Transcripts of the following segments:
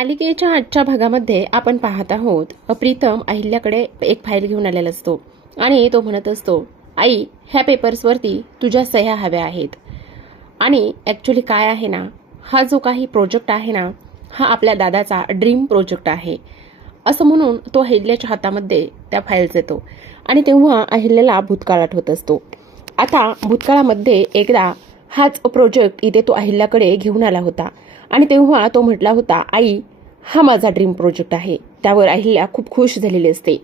मालिकेच्या आजच्या भागामध्ये आपण पाहत आहोत प्रीतम अहिल्याकडे एक फाईल घेऊन आलेला असतो आणि तो म्हणत असतो, आई ह्या पेपर्सवरती तुझ्या सह्या हव्या आहेत. आणि ॲक्च्युली काय आहे ना, हा जो काही प्रोजेक्ट आहे ना, हा आपल्या दादाचा ड्रीम प्रोजेक्ट आहे असं म्हणून तो अहिल्याच्या हातामध्ये त्या फाईल्स देतो. आणि तेव्हा अहिल्याला भूतकाळ आठवत असतो. आता भूतकाळामध्ये एकदा हाच प्रोजेक्ट इथे तो अहिल्याकडे घेऊन आला होता आणि तेव्हा तो म्हटला होता, आई हा माझा ड्रीम प्रोजेक्ट आहे. त्यावर अहिल्या खूप खुश झालेली असते.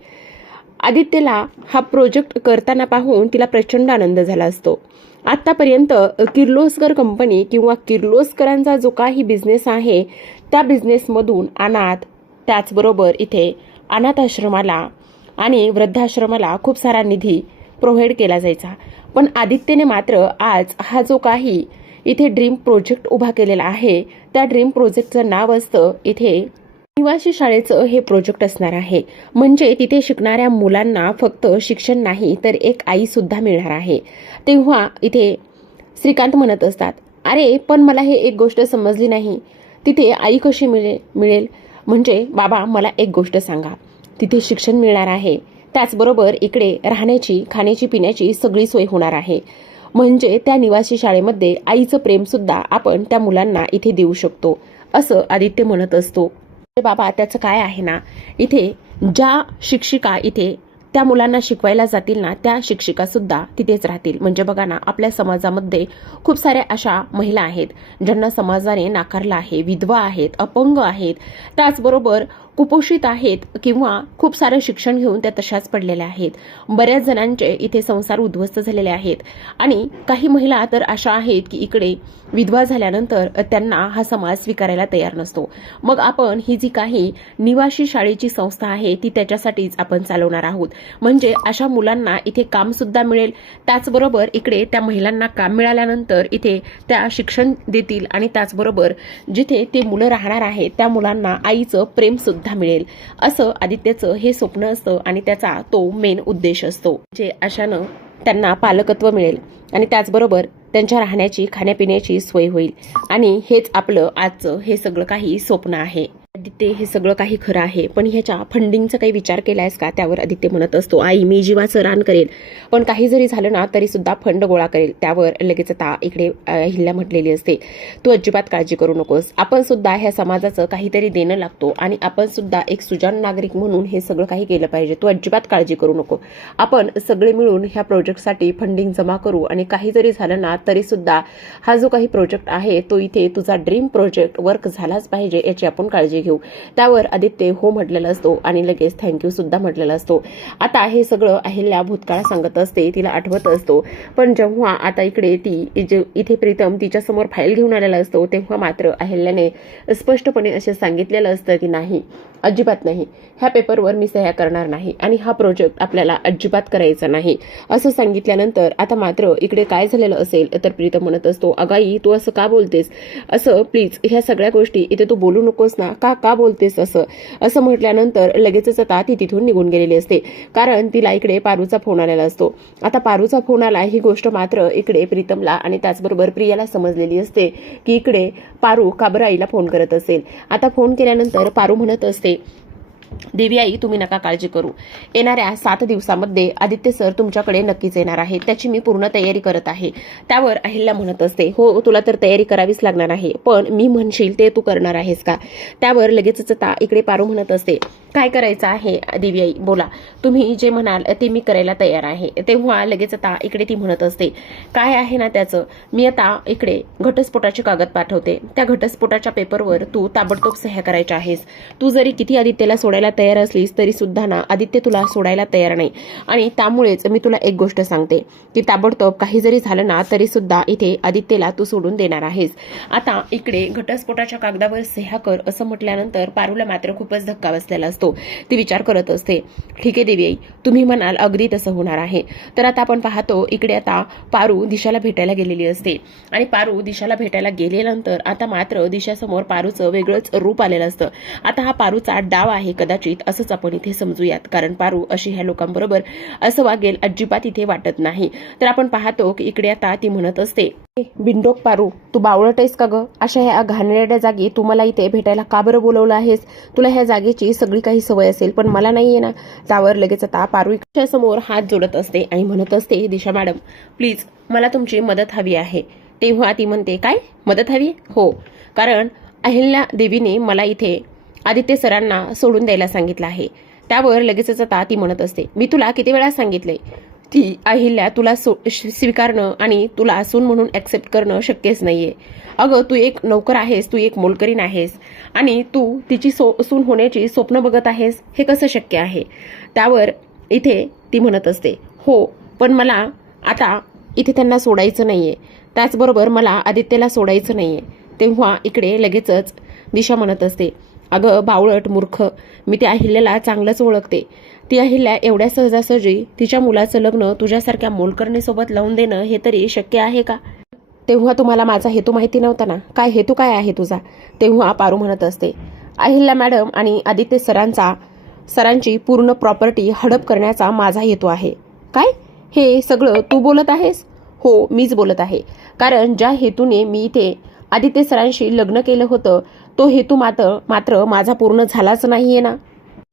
आदित्यला हा प्रोजेक्ट करताना पाहून तिला प्रचंड आनंद झाला असतो. आतापर्यंत किर्लोस्कर कंपनी किंवा किर्लोस्करांचा जो काही बिझनेस आहे त्या बिझनेसमधून अनाथ, त्याचबरोबर इथे अनाथ आश्रमाला आणि वृद्धाश्रमाला खूप सारा निधी प्रोव्हाइड केला जायचा. पण आदित्यने मात्र आज हा जो काही इथे ड्रीम प्रोजेक्ट उभा केलेला आहे त्या ड्रीम प्रोजेक्टचं नाव असतं इथे निवासी शाळेचं हे प्रोजेक्ट असणार आहे. म्हणजे तिथे शिकणाऱ्या मुलांना फक्त शिक्षण नाही तर एक आई सुद्धा मिळणार आहे. तेव्हा इथे श्रीकांत म्हणत असतात, अरे पण मला हे एक गोष्ट समजली नाही, तिथे आई कशी मिळेल. म्हणजे बाबा मला एक गोष्ट सांगा, तिथे शिक्षण मिळणार आहे, त्याचबरोबर इकडे राहण्याची, खाण्याची, पिण्याची सगळी सोय होणार आहे. म्हणजे त्या निवासी शाळेमध्ये आईचं प्रेम सुद्धा आपण त्या मुलांना इथे देऊ शकतो असं आदित्य म्हणत असतो. बाबा त्याचं काय आहे ना, इथे ज्या शिक्षिका इथे त्या मुलांना शिकवायला जातील ना त्या शिक्षिका सुद्धा तिथेच राहतील. म्हणजे बघा ना, आपल्या समाजामध्ये खूप साऱ्या अशा महिला आहेत ज्यांना समाजाने नाकारलं आहे, विधवा आहेत, अपंग आहेत, त्याचबरोबर कुपोषित आहेत किंवा खूप सारं शिक्षण घेऊन त्या तशाच पडलेल्या आहेत. बऱ्याच जणांचे इथे संसार उद्ध्वस्त झालेले आहेत आणि काही महिला तर अशा आहेत की इकडे विधवा झाल्यानंतर त्यांना हा समाज स्वीकारायला तयार नसतो. मग आपण ही जी काही निवासी शाळेची संस्था आहे ती त्याच्यासाठीच आपण चालवणार आहोत. म्हणजे अशा मुलांना इथे काम सुद्धा मिळेल, त्याचबरोबर इकडे त्या महिलांना काम मिळाल्यानंतर इथे त्या शिक्षण देतील आणि त्याचबरोबर जिथे ते मुलं राहणार आहेत त्या मुलांना आईचं प्रेम सुद्धा मिळेल असं आदित्यचं हे स्वप्न असतं आणि त्याचा तो मेन उद्देश असतो. जे अशानं त्यांना पालकत्व मिळेल आणि त्याचबरोबर त्यांच्या राहण्याची, खाण्यापिण्याची सोय होईल. आणि हेच आपलं आजचं हे सगळं काही स्वप्न आहे. आदित्य हे सगळं काही खरं आहे, पण ह्याच्या फंडिंगचा काही विचार केलायस का. त्यावर आदित्य म्हणत असतो, आई मी जीवाचं रान करेल, पण काही जरी झालं ना तरी सुद्धा फंड गोळा करेल. त्यावर लगेच आता इकडे अहिल्या म्हटलेली असते, तू अजिबात काळजी करू नकोस, आपण सुद्धा ह्या समाजाचं काहीतरी देणं लागतो आणि आपण सुद्धा एक सुजाण नागरिक म्हणून हे सगळं काही केलं पाहिजे. तू अजिबात काळजी करू नको, आपण सगळे मिळून ह्या प्रोजेक्टसाठी फंडिंग जमा करू आणि काही जरी झालं ना तरी सुद्धा हा जो काही प्रोजेक्ट आहे तो इथे तुझा ड्रीम प्रोजेक्ट वर्क झालाच पाहिजे याची आपण काळजी घेऊ. त्यावर आदित्य हो म्हटलेला असतो आणि लगेच थँक्यू सुद्धा म्हटलेला असतो. आता हे सगळं अहिल्या भूतकाळ सांगत असते, तिला आठवत असतो. पण जेव्हा आता इकडे ती इथे प्रीतम तिच्या समोर फाईल घेऊन आलेला असतो तेव्हा मात्र अहिल्याने स्पष्टपणे असे सांगितलेलं असतं की नाही, अजिबात नाही, ह्या पेपरवर मी सह्या करणार नाही आणि हा प्रोजेक्ट आपल्याला अजिबात करायचा नाही असं सांगितल्यानंतर आता मात्र इकडे काय झालेलं असेल तर प्रीतम म्हणत असतो, अगाई तू असं का बोलतेस, असं प्लीज ह्या सगळ्या गोष्टी इथे तू बोलू नकोस ना, का बोलतेस असं म्हटल्यानंतर लगेचच आता ती तिथून निघून गेलेली असते. कारण तिला इकडे पारूचा फोन आलेला असतो. आता पारूचा फोन आला ही गोष्ट मात्र इकडे प्रीतमला आणि त्याचबरोबर प्रियाला समजलेली असते की इकडे पारू का बरं आईला फोन करत असेल. आता फोन केल्यानंतर पारू म्हणत असते, देवी आई तुम्ही नका काळजी करू, येणाऱ्या 7 दिवसामध्ये आदित्य सर तुमच्याकडे नक्कीच येणार आहे, त्याची मी पूर्ण तयारी करत आहे. त्यावर अहिल्या म्हणत असते, हो तुला तर तयारी करावीच लागणार आहे, पण मी म्हणशील ते तू करणार आहेस का. त्यावर लगेचच आता इकडे पारू म्हणत असते, काय करायचं आहे देवी आई बोला, तुम्ही जे म्हणाल ते मी करायला तयार आहे. तेव्हा लगेच आता इकडे ती म्हणत असते, काय आहे ना त्याचं, मी आता इकडे घटस्फोटाचे कागद पाठवते, त्या घटस्फोटाच्या पेपरवर तू ताबडतोब सह्या करायच्या आहेस. तू जरी किती आदित्यला सोडायला तयार असलीस तरी सुद्धा ना आदित्य तुला सोडायला तयार नाही. आणि त्यामुळेच मी तुला एक गोष्ट सांगते की ताबडतोब काही जरी झालं ना तरी सुद्धा इथे आदित्यला तू सोडून देणार आहेस. आता इकडे घटस्फोटाच्या कागदावर सह्या कर असं म्हटल्यानंतर पारूला मात्र खूपच धक्का बसलेला असतो. ती विचार करत असते, ठीक आहे देवी आई तुम्ही म्हणाल अगदी तसं होणार आहे. तर आता आपण पाहतो इकडे आता पारू दिशाला भेटायला गेलेली असते आणि पारू दिशाला भेटायला गेल्यानंतर आता मात्र दिशासमोर पारूचं वेगळंच रूप आलेलं असतं. आता हा पारूचा डाव आहे कदाचित कदाचित असंच आपण इथे समजूयात, कारण पारू अशी ह्या लोकांबरोबर असं वागेल अजिबात इथे वाटत नाही. तर आपण पाहतो की इकडे आता ती म्हणत असते, बिंडोक पारू, तू बावळट आहेस का ग? अशा ह्या घाणेरड्या जागी तू मला इथे भेटायला का बरं बोलवलं आहेस? तुला ह्या जागेची सगळी काही सवय असेल, पण मला नाहीये ना. त्यावर लगेच आता पारू समोर हात जोडत असते आणि म्हणत असते, दिशा मॅडम प्लीज मला तुमची मदत हवी आहे. तेव्हा ती म्हणते, काय मदत हवी? हो, कारण अहिल्या देवीने मला इथे आदित्य सरांना सोडून द्यायला सांगितलं आहे. त्यावर लगेचच आता ती म्हणत असते, मी तुला किती वेळा सांगितलंय ती अहिल्या तुला स्वीकारणं आणि तुला सून म्हणून ऍक्सेप्ट करणं शक्यच नाहीये. अगं तू एक नोकर आहेस, तू एक मोलकरीण आहेस आणि तू तिची सून होण्याची स्वप्न बघत आहेस, हे कसं शक्य आहे? त्यावर इथे ती म्हणत असते, हो पण मला आता इथे त्यांना सोडायचं नाहीये, त्याचबरोबर मला आदित्यला सोडायचं नाहीये. तेव्हा इकडे लगेचच दिशा म्हणत असते, अगं बावळट मूर्ख, मी त्या अहिल्याला चांगलंच ओळखते. ती अहिल्या एवढ्या सहजासहजी तिच्या मुलाचं लग्न तुझ्यासारख्या मोलकरणीसोबत लावून देणं हे तरी शक्य आहे का? तेव्हा तुम्हाला माझा हेतू माहिती नव्हता ना? काय हेतू काय आहे तुझा? तेव्हा पारू म्हणत असते, अहिल्या मॅडम आणि आदित्य सरांची पूर्ण प्रॉपर्टी हडप करण्याचा माझा हेतू आहे. काय हे सगळं तू बोलत आहेस? हो मीच बोलत आहे, कारण ज्या हेतूने मी इथे आदित्य सरांशी लग्न केलं होतं तो हेतू मात्र माझा पूर्ण झालाच नाहीये ना.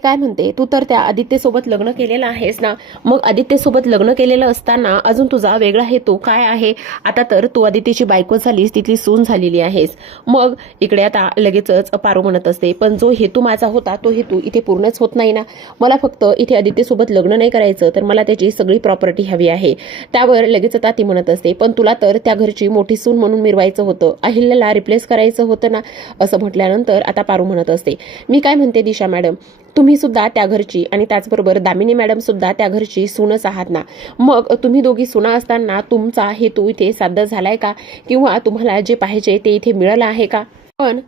काय म्हणते तू तर त्या आदित्यसोबत लग्न केलेलं आहेस ना, मग आदित्यसोबत लग्न केलेलं असताना अजून तुझा वेगळा हेतू काय आहे? आता तर तू आदित्यची बायको झालीस, तिथली सून झालेली आहेस. मग इकडे आता लगेचच पारू म्हणत असते, पण जो हेतू माझा होता तो हेतू इथे पूर्णच होत नाही ना. मला फक्त इथे आदित्यसोबत लग्न नाही करायचं, तर मला त्याची सगळी प्रॉपर्टी हवी आहे. त्यावर लगेच आता ती म्हणत असते, पण तुला तर त्या घरची मोठी सून म्हणून मिरवायचं होतं, अहिल्याला रिप्लेस करायचं होतं ना. असं म्हटल्यानंतर आता पारू म्हणत असते, मी काय म्हणते दिशा मॅडम, तुम्ही सुद्धा त्या घरची आणि त्याचबरोबर दामिनी मॅडम सुद्धा त्या घरची सूनच आहात ना. मग तुम्ही दोघी सुना असताना तुमचा हेतू इथे साध्य झालाय का? किंवा तुम्हाला जे पाहिजे ते इथे मिळालं आहे का? पण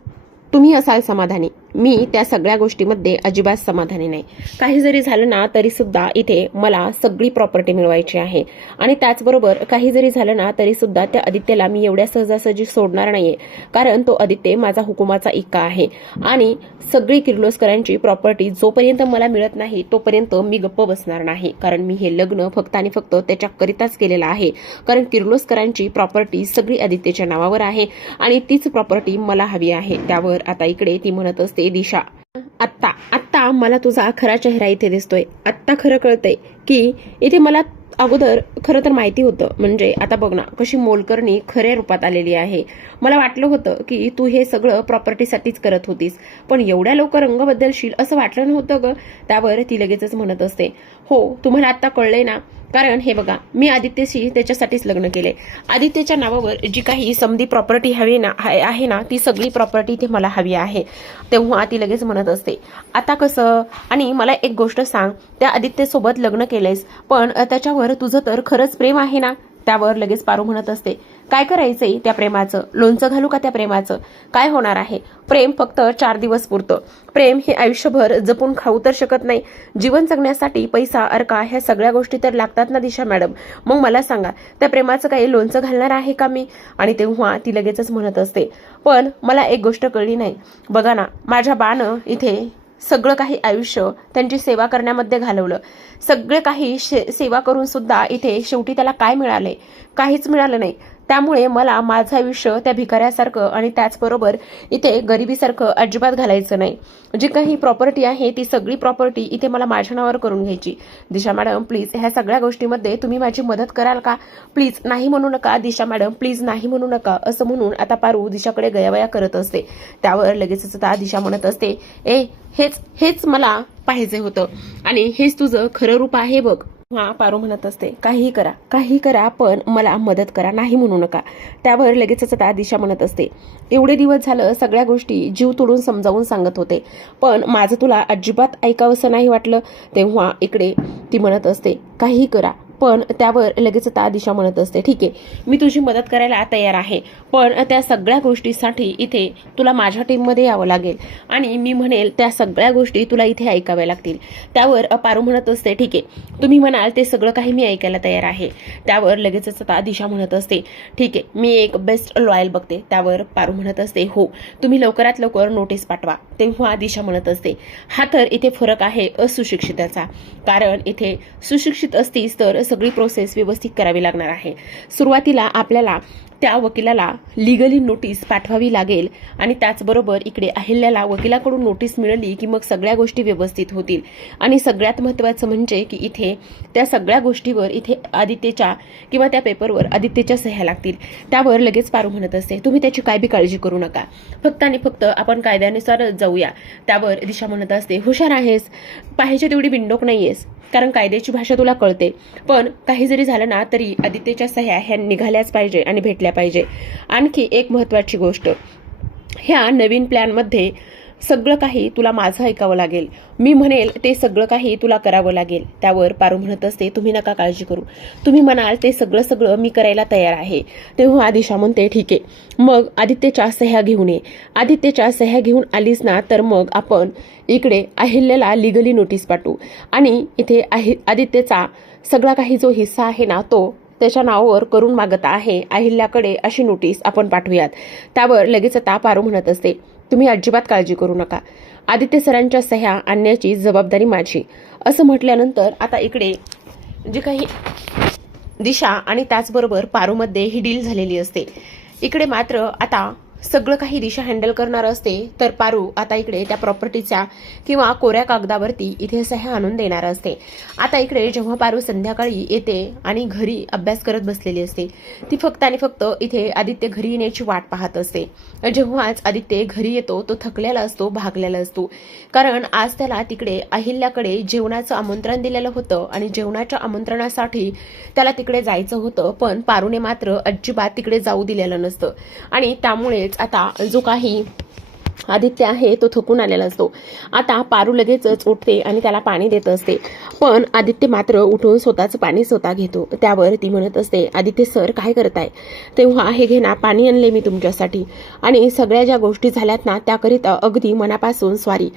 तुम्ही असाल समाधानी, मी त्या सगळ्या गोष्टीमध्ये अजिबात समाधानी नाही. काही जरी झालं ना तरी सुद्धा इथे मला सगळी प्रॉपर्टी मिळवायची आहे आणि त्याचबरोबर काही जरी झालं ना तरी सुद्धा त्या आदित्यला मी एवढ्या सहजासहजी सोडणार नाहीये, कारण तो आदित्य माझा हुकुमाचा इक्का आहे आणि सगळी किर्लोस्करांची प्रॉपर्टी जोपर्यंत मला मिळत नाही तोपर्यंत मी गप्प बसणार नाही. कारण मी हे लग्न फक्त आणि फक्त त्याच्याकरिताच केलेलं आहे, कारण किर्लोस्करांची प्रॉपर्टी सगळी आदित्यच्या नावावर आहे आणि तीच प्रॉपर्टी मला हवी आहे. त्यावर आता इकडे ती म्हणत असते, दिशा आत्ता मला तुझा खरा चेहरा इथे दिसतोय. आत्ता खरं कळतंय की इथे मला अगोदर खरं तर माहिती होतं. म्हणजे आता बघ ना कशी मोलकरणी खऱ्या रूपात आलेली आहे. मला वाटलं होतं की तू हे सगळं प्रॉपर्टीसाठीच करत होतीस, पण एवढ्या लवकर रंग बदलशील असं वाटलं नव्हतं ग. त्यावर ती लगेचच म्हणत असते, हो तुम्हाला आता कळलंय ना, कारण हे बघा मी आदित्यशी त्याच्यासाठीच लग्न केले. आदित्यच्या नावावर जी काही समधी प्रॉपर्टी हवी ना आहे ना ती सगळी प्रॉपर्टी ती मला हवी आहे. तेव्हा ती लगेच म्हणत असते, आता कसं? आणि मला एक गोष्ट सांग, त्या आदित्यसोबत लग्न केलेस पण त्याच्यावर तुझं तर खरंच प्रेम आहे ना? त्यावर लगेच पारू म्हणत असते, काय करायचंय त्या प्रेमाचं? लोणचं घालू का त्या प्रेमाचं? काय होणार आहे? प्रेम फक्त 4 दिवस पुरतं. प्रेम हे आयुष्यभर जपून खाऊ तर शकत नाही. जीवन जगण्यासाठी पैसा अर्का ह्या सगळ्या गोष्टी तर लागतात ना दिशा मॅडम. मग मला सांगा त्या प्रेमाचं काही लोणचं घालणार आहे का मी? आणि तेव्हा ती लगेचच म्हणत असते, पण मला एक गोष्ट कळली नाही. बघा ना माझ्या बानं इथे सगळं काही आयुष्य त्यांची सेवा करण्यामध्ये घालवलं. सगळे काही सेवा करून सुद्धा इथे शेवटी त्याला काय मिळाले? काहीच मिळालं नाही. त्यामुळे मला माझं आयुष्य त्या भिकाऱ्यासारखं आणि त्याचबरोबर इथे गरिबीसारखं अजिबात घालायचं नाही. जी काही प्रॉपर्टी आहे ती सगळी प्रॉपर्टी इथे मला माझ्या नावावर करून घ्यायची. दिशा मॅडम प्लीज ह्या सगळ्या गोष्टीमध्ये तुम्ही माझी मदत कराल का? प्लीज नाही म्हणू नका दिशा मॅडम, प्लीज नाही म्हणू नका. असं म्हणून आता पारू दिशाकडे गयावया करत असते. त्यावर लगेचच आता दिशा म्हणत असते, हेच मला पाहिजे होतं आणि हेच तुझं खरं रूप आहे बघ. हा पारू म्हणत असते, काही करा पण मला मदत करा, नाही म्हणू नका. त्यावर लगेचच आता दिशा म्हणत असते, एवढे दिवस झालं सगळ्या गोष्टी जीव तोडून समजावून सांगत होते, पण माझं तुला अजिबात ऐकावंसं नाही वाटलं. तेव्हा इकडे ती म्हणत असते, काही करा पण त्यावर लगेच आता दिशा म्हणत असते, ठीक आहे मी तुझी मदत करायला तयार आहे, पण त्या सगळ्या गोष्टीसाठी इथे तुला माझ्या टीममध्ये यावं लागेल आणि मी म्हणेल त्या सगळ्या गोष्टी तुला इथे ऐकाव्या लागतील. त्यावर पारू म्हणत असते, ठीक आहे तुम्ही म्हणाल ते सगळं काही मी ऐकायला तयार आहे. त्यावर लगेचच आता दिशा म्हणत असते, ठीक आहे मी एक बेस्ट लॉयल बघते. त्यावर पारू म्हणत असते, हो तुम्ही लवकरात लवकर नोटीस पाठवा. तेव्हा दिशा म्हणत असते, हा तर इथे फरक आहे असुशिक्षिताचा, कारण इथे सुशिक्षित असतीस तर सगळी प्रोसेस व्यवस्थित करावी लागणार आहे. सुरुवातीला आपल्याला त्या वकिलाला लिगली नोटीस पाठवावी लागेल आणि त्याचबरोबर इकडे अहिल्याला वकिलाकडून नोटीस मिळाली की मग सगळ्या गोष्टी व्यवस्थित होतील. आणि सगळ्यात महत्त्वाचं म्हणजे की इथे त्या सगळ्या गोष्टीवर इथे आदित्यच्या किंवा त्या पेपरवर आदित्यच्या सह्या लागतील. त्यावर लगेच पारू म्हणत असते, तुम्ही त्याची काय बी काळजी करू नका, फक्त आणि फक्त आपण कायद्यानुसार जाऊया. त्यावर दिशा म्हणत असते, हुशार आहेस, पाहिजे तेवढी बिंडोक नाहीयेस, कारण कायद्याची भाषा तुला कळते, पण काही जरी झालं ना तरी आदित्यच्या सह्या ह्या निघाल्याच पाहिजे आणि भेटल्या पाहिजे. आणखी एक महत्त्वाची गोष्ट, ह्या नवीन प्लॅनमध्ये सगळं काही तुला माझं ऐकावं लागेल, मी म्हणेल ते सगळं काही तुला करावं लागेल. त्यावर पारू म्हणत असते, तुम्ही नका काळजी करू, तुम्ही म्हणाल ते सगळं मी करायला तयार आहे. तेव्हा दिशा म्हणते, ठीक आहे मग आदित्यच्या सह्या घेऊन ये. आदित्यच्या सह्या घेऊन आलीस ना तर मग आपण इकडे अहिल्याला लिगली नोटीस पाठवू आणि इथे आदित्यचा सगळा काही जो हिस्सा आहे ना तो त्याच्या नावावर करून मागत आहे अहिल्याकडे, अशी नोटीस आपण पाठवूयात. त्यावर लगेच आता पारू म्हणत असते, तुम्ही अजिबात काळजी करू नका, आदित्य सरांच्या सह्या आणण्याची जबाबदारी माझी. असं म्हटल्यानंतर आता इकडे जे काही दिशा आणि त्याचबरोबर पारूमध्ये ही डील झालेली असते. इकडे मात्र आता सगळं काही दिशा हँडल करणार असते, तर पारू आता इकडे त्या प्रॉपर्टीच्या किंवा कोऱ्या कागदावरती इथे सह्या आणून देणार असते. आता इकडे जेव्हा पारू संध्याकाळी येते आणि घरी अभ्यास करत बसलेली असते, ती फक्त आणि फक्त इथे आदित्य घरी येण्याची वाट पाहत असते. जेव्हाच आदित्य घरी येतो तो थकलेला असतो, भागलेला असतो, कारण आज त्याला तिकडे अहिल्याकडे जेवणाचं आमंत्रण दिलेलं होतं आणि जेवणाच्या आमंत्रणासाठी त्याला तिकडे जायचं होतं, पण पारूने मात्र अजिबात तिकडे जाऊ दिलेलं नसतं आणि त्यामुळे आता जो काही आदित्य आहे तो थकून आलेला असतो. आता पारू लगेचच उठते आणि त्याला पाणी देत असते, पण आदित्य मात्र उठून स्वतःच पाणी स्वतः घेतो. त्यावर ती म्हणत असते, आदित्य सर काय करताय? तेव्हा हे घे ना, पाणी आणले मी तुमच्यासाठी आणि सगळ्या ज्या गोष्टी झाल्यात ना त्याकरिता अगदी मनापासून सॉरी.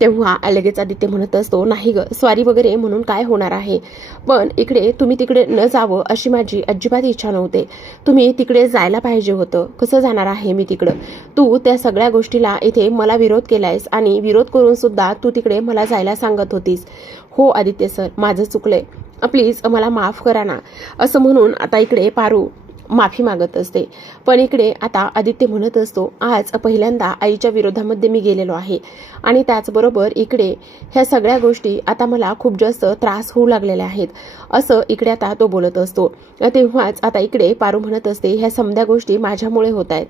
तेव्हा लगेच आदित्य म्हणत असतो, नाही ग स्वारी वगैरे म्हणून काय होणार आहे, पण इकडे तुम्ही तिकडे न जावं अशी माझी अजिबात इच्छा नव्हते, तुम्ही तिकडे जायला पाहिजे होतं. कसं जाणार आहे मी तिकडं? तू त्या सगळ्या गोष्टीला इथे मला विरोध केलायस आणि विरोध करून सुद्धा तू तिकडे मला जायला सांगत होतीस. हो आदित्य सर माझं चुकलंय, प्लीज मला माफ करा ना. असं म्हणून आता इकडे पारू माफी मागत असते. पण इकडे आता आदित्य म्हणत असतो, आज पहिल्यांदा आईच्या विरोधामध्ये मी गेलेलो आहे आणि त्याचबरोबर इकडे ह्या सगळ्या गोष्टी आता मला खूप जास्त त्रास होऊ लागलेल्या आहेत, असं इकडे आता तो बोलत असतो. तेव्हाच आता इकडे पारू म्हणत असते, ह्या समध्या गोष्टी माझ्यामुळे होत आहेत.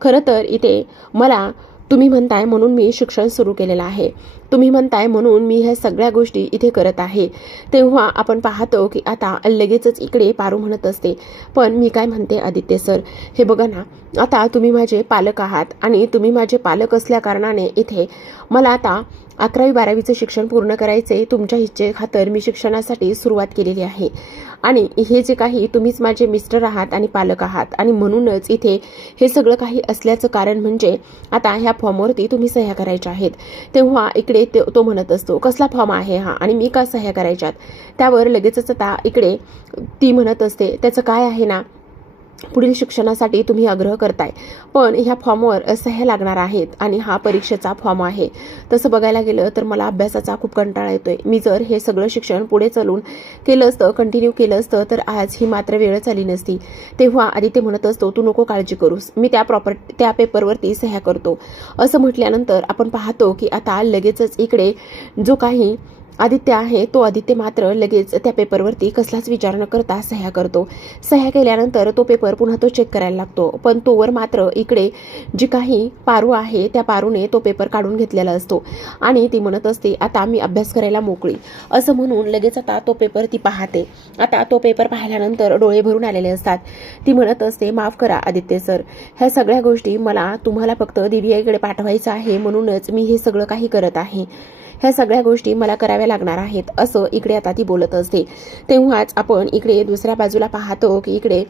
खरं तर इथे मला तुम्ही म्हणताय म्हणून मी शिक्षण सुरू केलेलं आहे, तुम्ही म्हणताय म्हणून मी ह्या सगळ्या गोष्टी इथे करत आहे. तेव्हा आपण पाहतो की आता लगेचच इकडे पारू म्हणत असते, पण मी काय म्हणते आदित्य सर, हे बघा ना, आता तुम्ही माझे पालक आहात आणि तुम्ही माझे पालक असल्या कारणाने इथे मला आता 11वी-12वीचं शिक्षण पूर्ण करायचे, तुमच्या इच्छेखातर मी शिक्षणासाठी सुरुवात केलेली आहे आणि हे जे काही तुम्हीच माझे मिस्टर आहात आणि पालक आहात आणि म्हणूनच इथे हे सगळं काही असल्याचं कारण म्हणजे आता ह्या फॉर्मवरती तुम्ही सह्या करायच्या आहेत. तेव्हा इकडे तो म्हणत असतो, कसला फॉर्म आहे हा आणि मी का सह्या करायच्यात? त्यावर लगेचच आता इकडे ती म्हणत असते, त्याचं काय आहे ना, पुढील शिक्षणासाठी तुम्ही आग्रह करताय, पण ह्या फॉर्मवर सह्या लागणार आहेत आणि हा परीक्षेचा फॉर्म आहे. तसं बघायला गेलं तर मला अभ्यासाचा खूप कंटाळा येतोय. मी जर हे सगळं शिक्षण पुढे चालून केलं असतं, कंटिन्यू केलं असतं तर आज ही मात्र वेळच आली नसती. तेव्हा आदित्य म्हणत असतो, तू नको काळजी करूस, मी त्या पेपरवरती सह्या करतो. असं म्हटल्यानंतर आपण पाहतो की आता लगेचच इकडे जो काही आदित्य आहे तो आदित्य मात्र लगेच त्या पेपरवरती कसलाच विचार न करता सह्या करतो. सह्या केल्यानंतर तो पेपर पुन्हा तो चेक करायला लागतो, पण तोवर मात्र इकडे जी काही पारू आहे त्या पारूने तो पेपर काढून घेतलेला असतो आणि ती म्हणत असते, आता मी अभ्यास करायला मोकळी. असं म्हणून लगेच आता तो पेपर ती पाहते. आता तो पेपर पाहिल्यानंतर डोळे भरून आलेले असतात. ती म्हणत असते, माफ करा आदित्य सर, ह्या सगळ्या गोष्टी मला तुम्हाला फक्त दिव्याकडे पाठवायचं आहे म्हणूनच मी हे सगळं काही करत आहे. ह्या सगळ्या गोष्टी मला कराव्या लागणार आहेत, असं इकडे आता ती बोलत असते. तेव्हाच आपण इकडे दुसऱ्या बाजूला पाहतो की इकडे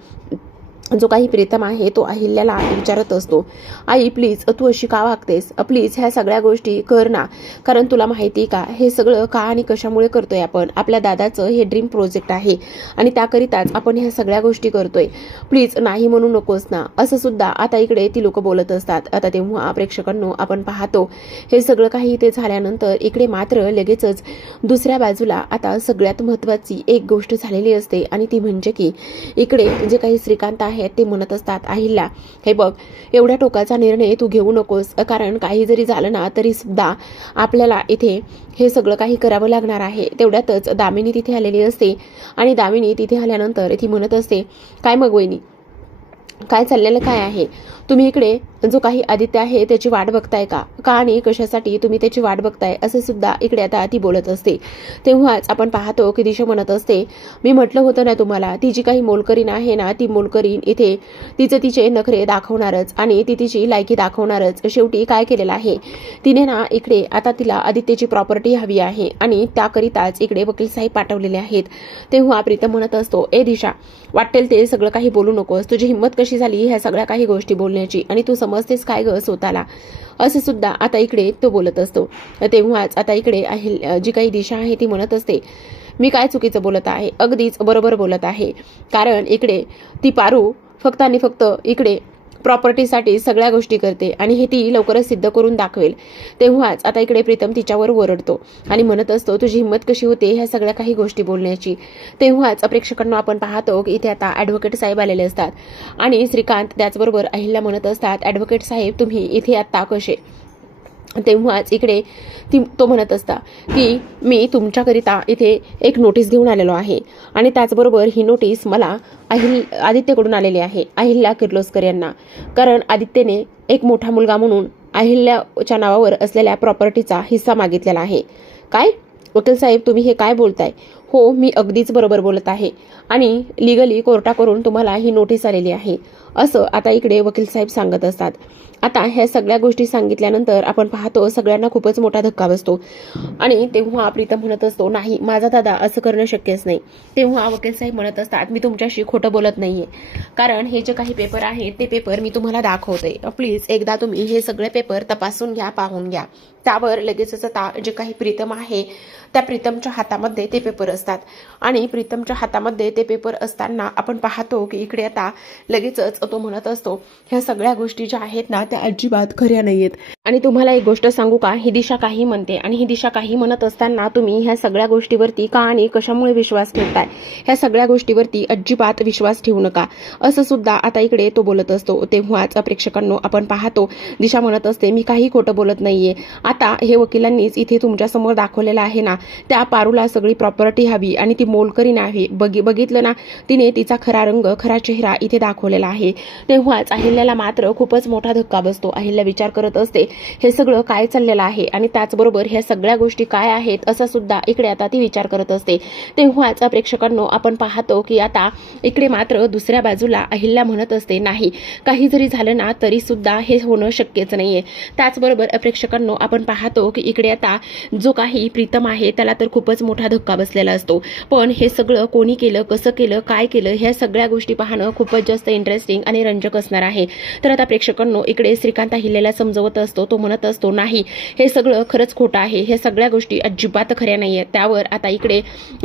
जो काही प्रीतम आहे तो अहिल्याला विचारत असतो, आई प्लीज तू अशी का वागतेस, प्लीज ह्या सगळ्या गोष्टी कर ना, कारण तुला माहिती का हे सगळं का आणि कशामुळे करतोय आपण, आपल्या दादाचं हे ड्रीम प्रोजेक्ट आहे आणि त्याकरिताच आपण ह्या सगळ्या गोष्टी करतोय, प्लीज नाही म्हणू नकोस ना, असं सुद्धा आता इकडे ती लोक बोलत असतात. आता तेव्हा प्रेक्षकांनो आपण पाहतो हे सगळं काही इथे झाल्यानंतर इकडे मात्र लगेचच दुसऱ्या बाजूला आता सगळ्यात महत्त्वाची एक गोष्ट झालेली असते आणि ती म्हणजे की इकडे जे काही श्रीकांत आहे ते म्हणत असतात, अहिल्या हे बघ एवढ्या टोकाचा निर्णय तू घेऊ नकोस, कारण काही जरी झालं ना तरी सुद्धा आपल्याला इथे हे सगळं काही करावं लागणार आहे. तेवढ्यातच दामिनी तिथे आलेली असते आणि दामिनी तिथे आल्यानंतर ती म्हणत असते, काय मग वहिनी काय चाललेलं काय आहे, तुम्ही इकडे जो काही आदित्य आहे त्याची वाट बघताय का आणि कशासाठी तुम्ही त्याची वाट बघताय, असे सुद्धा इकडे आता ती बोलत असते. तेव्हाच आपण पाहतो की दिशा म्हणत असते, मी म्हटलं होतं ना तुम्हाला ती जी काही मोलकरीण आहे ना ती मोलकरीण इथे तिचे नखरे दाखवणारच आणि ती तिची लायकी दाखवणारच. शेवटी काय केलेलं आहे तिने ना इकडे आता तिला आदित्यची प्रॉपर्टी हवी आहे आणि त्याकरिताच इकडे वकील साहेब पाठवलेले आहेत. तेव्हा प्रीतम म्हणत असतो, ए दिशा वाटेल ते सगळं काही बोलू नकोस, तुझी हिंमत कशी झाली ह्या सगळ्या काही गोष्टी बोलण्याची आणि तू समजतेस काय ग स्वतःला, असे सुद्धा आता इकडे तो बोलत असतो. तेव्हाच आता इकडे जी काही दिशा आहे ती म्हणत असते, मी काय चुकीचं बोलत आहे, अगदीच बरोबर बोलत आहे, कारण इकडे ती पारू फक्त आणि फक्त इकडे प्रॉपर्टीसाठी सगळ्या गोष्टी करते आणि हे ती लवकरच सिद्ध करून दाखवेल. तेव्हाच आता इकडे प्रीतम तिच्यावर ओरडतो आणि म्हणत असतो, तुझी हिंमत कशी होते ह्या सगळ्या काही गोष्टी बोलण्याची. तेव्हाच प्रेक्षकांना आपण पाहतो की इथे आता ॲडव्होकेट साहेब आलेले असतात आणि श्रीकांत त्याचबरोबर अहिल्या म्हणत असतात, ॲडव्होकेट साहेब तुम्ही इथे आता कसे. तेव्हाच इकडे तो म्हणत असता की मी तुमच्याकरिता इथे एक नोटीस घेऊन आलेलो आहे आणि त्याचबरोबर ही नोटीस मला आदित्यकडून आलेली आहे, अहिल्या किर्लोस्कर यांना, कारण आदित्यने एक मोठा मुलगा म्हणून अहिल्याच्या नावावर असलेल्या प्रॉपर्टीचा हिस्सा मागितलेला आहे. काय वकील साहेब तुम्ही हे काय बोलताय, हो मी अगदीच बरोबर बोलत आहे आणि लिगली कोर्टाकडून तुम्हाला ही नोटीस आलेली आहे, असं आता इकडे वकील साहेब सांगत असतात. आता ह्या सगळ्या गोष्टी सांगितल्यानंतर आपण पाहतो सगळ्यांना खूपच मोठा धक्का बसतो आणि तेव्हा प्रीतम म्हणत असतो, नाही माझा दादा असं करणं शक्यच नाही. तेव्हा वकील साहेब म्हणत असतात, मी तुमच्याशी खोटं बोलत नाहीये, कारण हे जे काही पेपर आहेत ते पेपर मी तुम्हाला दाखवते, प्लीज एकदा तुम्ही हे सगळे पेपर तपासून घ्या, पाहून घ्या. त्यावर लगेचच आता जे काही प्रीतम आहे त्या प्रीतमच्या हातामध्ये ते पेपर असतात आणि प्रीतमच्या हातामध्ये ते पेपर असताना आपण पाहतो की इकडे आता लगेचच तो म्हणत असतो, ह्या सगळ्या गोष्टी ज्या आहेत ना त्या अजिबात खऱ्या नाहीयेत आणि तुम्हाला एक गोष्ट सांगू का, ही दिशा काही म्हणते आणि ही दिशा काही म्हणत असताना तुम्ही ह्या सगळ्या गोष्टीवरती का आणि कशामुळे विश्वास ठेवताय, ह्या सगळ्या गोष्टीवरती अजिबात विश्वास ठेवू नका, असं सुद्धा आता इकडे तो बोलत असतो. तेव्हाच प्रेक्षकांनो आपण पाहतो दिशा म्हणत असते, मी काही खोटं बोलत नाहीये, आता हे वकिलांनीच इथे तुमच्या समोर दाखवलेलं आहे ना, त्या पारूला सगळी प्रॉपर्टी हवी आणि ती मोलकरीण आहे, बघितलं ना तिने तिचा खरा रंग खरा चेहरा इथे दाखवलेला आहे. तेव्हाच अहिल्याला मात्र खूपच मोठा धक्का बसतो. अहिल्या विचार करत असते हे सगळं काय चाललेलं आहे आणि त्याचबरोबर ह्या सगळ्या गोष्टी काय आहेत असं सुद्धा इकडे आता ती विचार करत असते. तेव्हाच प्रेक्षकांनो आपण पाहतो की आता इकडे मात्र दुसऱ्या बाजूला अहिल्या म्हणत असते, नाही काही जरी झालं ना तरी सुद्धा हे होणं शक्यच नाहीये. त्याचबरोबर प्रेक्षकांनो आपण पाहतो की इकडे आता जो काही प्रीतम आहे त्याला तर खूपच मोठा धक्का बसलेला असतो, पण हे सगळं कोणी केलं, कसं केलं, काय केलं ह्या सगळ्या गोष्टी पाहणं खूपच जास्त इंटरेस्टिंग आणि रंजक असणार आहे. तर आता प्रेक्षकांनो इकडे श्रीकांत अहिल्याला समजवत असतो, तो म्हणत असतो, नाही हे सगळं खरंच खोटं आहे, हे सगळ्या गोष्टी अजिबात खऱ्या नाहीये. त्यावर आता इकडे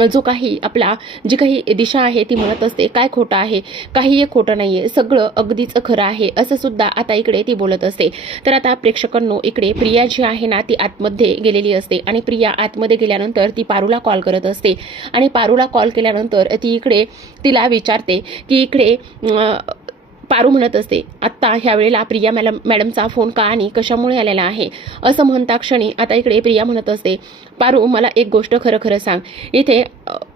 जो काही आपला जी काही दिशा आहे ती म्हणत असते, काय खोटं आहे, काही एक खोटं नाहीये, सगळं अगदीच खरं आहे, असं सुद्धा आता इकडे ती बोलत असते. तर आता प्रेक्षकांनो इकडे प्रिया जी आहे ना ती आतमध्ये गेलेली असते आणि प्रिया आतमध्ये गेल्यानंतर ती पारूला कॉल करत असते आणि पारूला कॉल केल्यानंतर ती इकडे तिला विचारते की इकडे पारू म्हणत असते, आत्ता ह्या वेळेला प्रिया मॅडमचा फोन का आणि कशामुळे आलेला आहे, असं म्हणता क्षणी आता इकडे प्रिया म्हणत असते, पारू मला एक गोष्ट खरं खरं सांग, इथे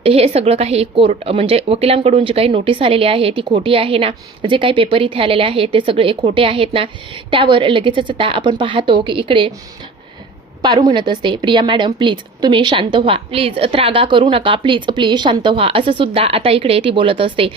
हे सगळं काही कोर्ट म्हणजे वकिलांकडून जी काही नोटीस आलेली आहे ती खोटी आहे ना, जे काही पेपर इथे आलेले आहेत ते सगळे खोटे आहेत ना. त्यावर लगेचच आता आपण पाहतो की इकडे पारू म्हणत असते, प्रिया मॅडम प्लीज तुम्ही शांत व्हा, प्लीज त्रागा करू नका, प्लीज प्लीज शांत व्हा, असं सुद्धा आता इकडे ती बोलत असते.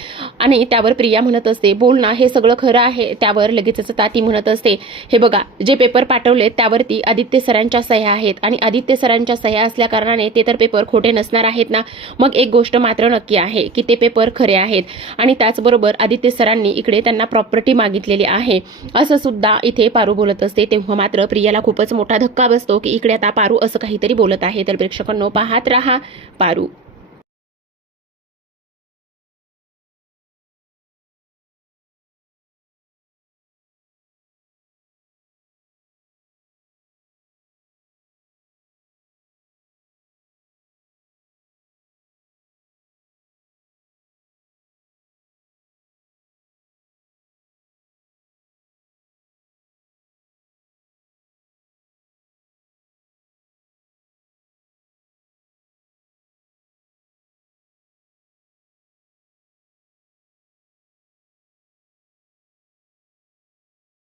आणि त्यावर प्रिया म्हणत असते, बोल ना, हे सगळं खरं आहे. त्यावर लगेचच ती म्हणत असते, हे बघा, जे पेपर पाठवले त्यावरती आदित्य सरांच्या सह्या आहेत आणि आदित्य सरांच्या सह्या असल्या कारणाने ते तर पेपर खोटे नसणार आहेत ना. मग एक गोष्ट मात्र नक्की आहे की ते पेपर खरे आहेत आणि त्याचबरोबर आदित्य सरांनी इकडे त्यांना प्रॉपर्टी मागितलेली आहे, असं सुद्धा इथे पारू बोलत असते. तेव्हा मात्र प्रियाला खूपच मोठा धक्का बसतो की इकडे आता पारू असं काहीतरी बोलत आहे. तर प्रेक्षकांनो, पाहत रहा पारू.